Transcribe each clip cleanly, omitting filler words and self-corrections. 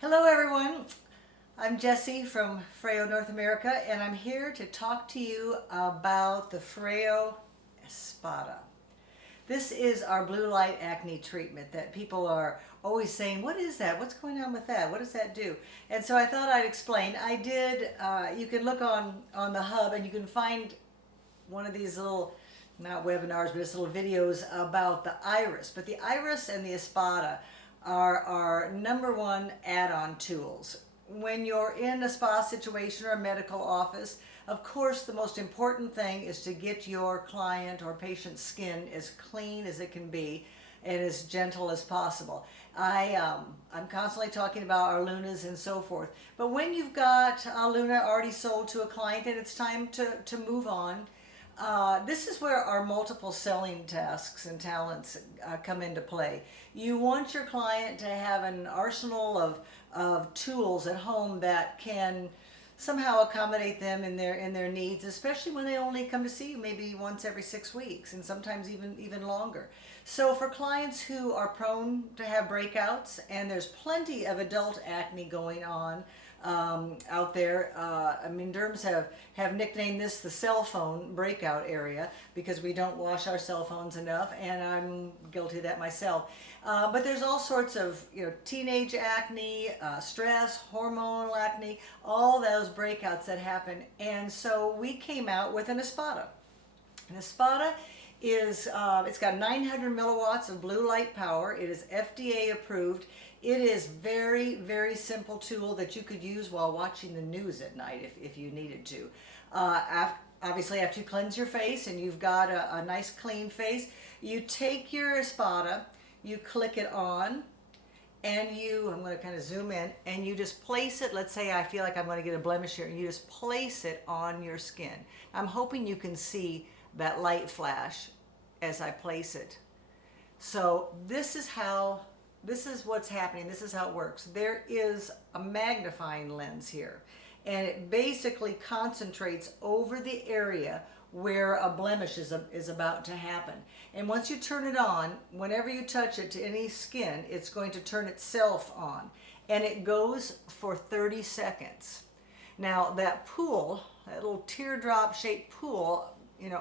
Hello everyone, I'm Jessie from FOREO North America, and I'm here to talk to you about the FOREO ESPADA. This is our blue light acne treatment that people are always saying, what is that? What's going on with that? What does that do? And so I thought I'd explain. I did, you can look on the hub and you can find one of these little, not webinars, but it's little videos about the iris. But the iris and the ESPADA are our number one add-on tools. When you're in a spa situation or a medical office, of course the most important thing is to get your client or patient's skin as clean as it can be and as gentle as possible. I'm constantly talking about our Lunas and so forth, but when you've got a Luna already sold to a client and it's time to move on, this is where our multiple selling tasks and talents come into play. You want your client to have an arsenal of tools at home that can somehow accommodate them in their needs, especially when they only come to see you maybe once every 6 weeks and sometimes even longer. So for clients who are prone to have breakouts, and there's plenty of adult acne going on out there. Derms have nicknamed this the cell phone breakout area because we don't wash our cell phones enough, and I'm guilty of that myself. But there's all sorts of teenage acne, stress, hormonal acne, all those breakouts that happen. And so we came out with an ESPADA. An ESPADA is, it's got 900 milliwatts of blue light power. It is FDA approved. It is very, very simple tool that you could use while watching the news at night if you needed to. Obviously, after you cleanse your face and you've got a nice clean face, you take your ESPADA, you click it on, and I'm going to kind of zoom in, and you just place it. Let's say I feel like I'm going to get a blemish here, and you just place it on your skin. I'm hoping you can see that light flash as I place it. So this is what's happening. This is how it works. There is a magnifying lens here, and it basically concentrates over the area where a blemish is about to happen. And once you turn it on, whenever you touch it to any skin, it's going to turn itself on, and it goes for 30 seconds. Now that pool, that little teardrop shaped pool,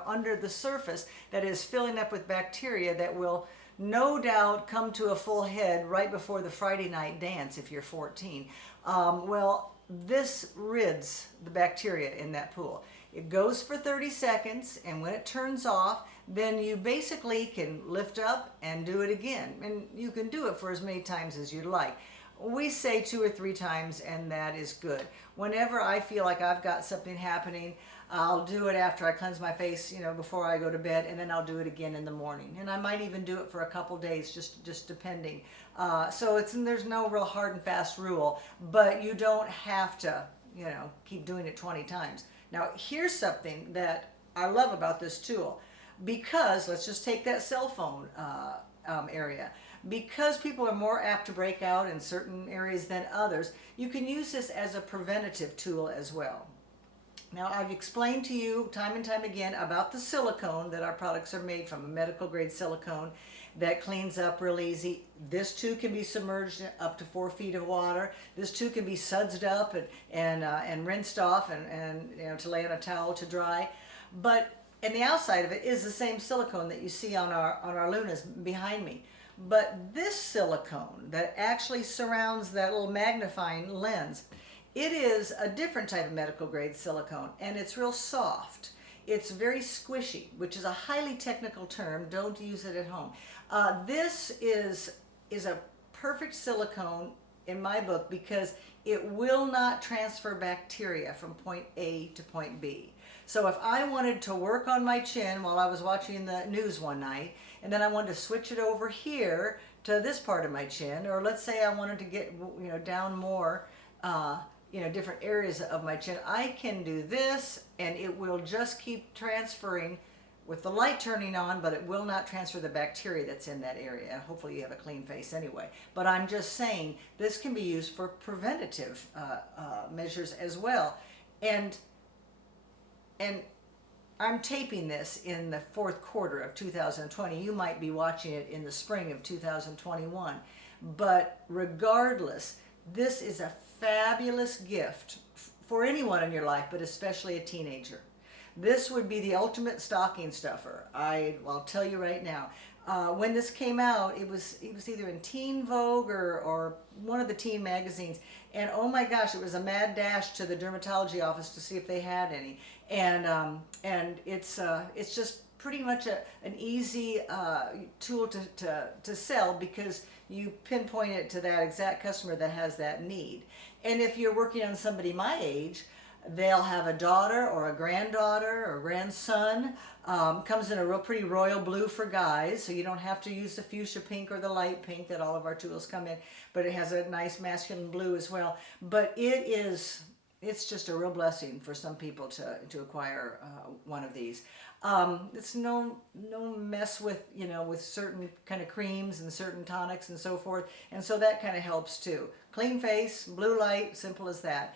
under the surface that is filling up with bacteria that will no doubt come to a full head right before the Friday night dance if you're 14. Well, this rids the bacteria in that pool. It goes for 30 seconds, and when it turns off, then you basically can lift up and do it again. And you can do it for as many times as you'd like. We say 2 or 3 times, and that is good. Whenever I feel like I've got something happening, I'll do it after I cleanse my face, before I go to bed, and then I'll do it again in the morning. And I might even do it for a couple days, just depending. So there's no real hard and fast rule, but you don't have to, keep doing it 20 times. Now, here's something that I love about this tool, because let's just take that cell phone area. Because people are more apt to break out in certain areas than others, you can use this as a preventative tool as well. Now, I've explained to you time and time again about the silicone that our products are made from, a medical grade silicone that cleans up real easy. This too can be submerged in up to 4 feet of water. This too can be sudsed up and rinsed off and to lay on a towel to dry. And the outside of it is the same silicone that you see on our Lunas behind me. But this silicone that actually surrounds that little magnifying lens, it is a different type of medical grade silicone, and it's real soft. It's very squishy, which is a highly technical term. Don't use it at home. This is a perfect silicone in my book because it will not transfer bacteria from point A to point B. So if I wanted to work on my chin while I was watching the news one night, and then I wanted to switch it over here to this part of my chin, or let's say I wanted to get down more different areas of my chin, I can do this, and it will just keep transferring with the light turning on, but it will not transfer the bacteria that's in that area. Hopefully you have a clean face anyway. But I'm just saying this can be used for preventative measures as well. And I'm taping this in the 4th quarter of 2020. You might be watching it in the spring of 2021. But regardless, This is a fabulous gift for anyone in your life, but especially a teenager. This would be the ultimate stocking stuffer. I'll tell you right now. When this came out, it was either in Teen Vogue or one of the teen magazines, and oh my gosh, it was a mad dash to the dermatology office to see if they had any, and it's just pretty much an easy tool to sell, because you pinpoint it to that exact customer that has that need. And if you're working on somebody my age, they'll have a daughter or a granddaughter or grandson. Comes in a real pretty royal blue for guys, so you don't have to use the fuchsia pink or the light pink that all of our tools come in, but it has a nice masculine blue as well. But it's just a real blessing for some people to acquire one of these. It's no mess with, with certain kind of creams and certain tonics and so forth, and so that kind of helps too. Clean face, blue light, simple as that.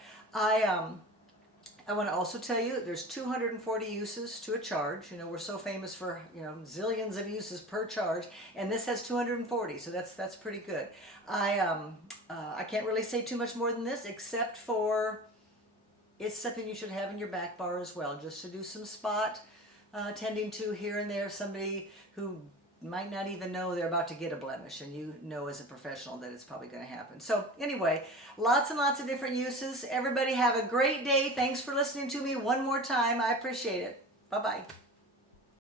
I want to also tell you there's 240 uses to a charge. We're so famous for, zillions of uses per charge, and this has 240, so that's pretty good. I can't really say too much more than this, except for it's something you should have in your back bar as well, just to do some spot tending to here and there. Somebody who might not even know they're about to get a blemish, and you know as a professional that it's probably going to happen. So anyway, lots and lots of different uses. Everybody have a great day. Thanks for listening to me one more time. I appreciate it. Bye-bye.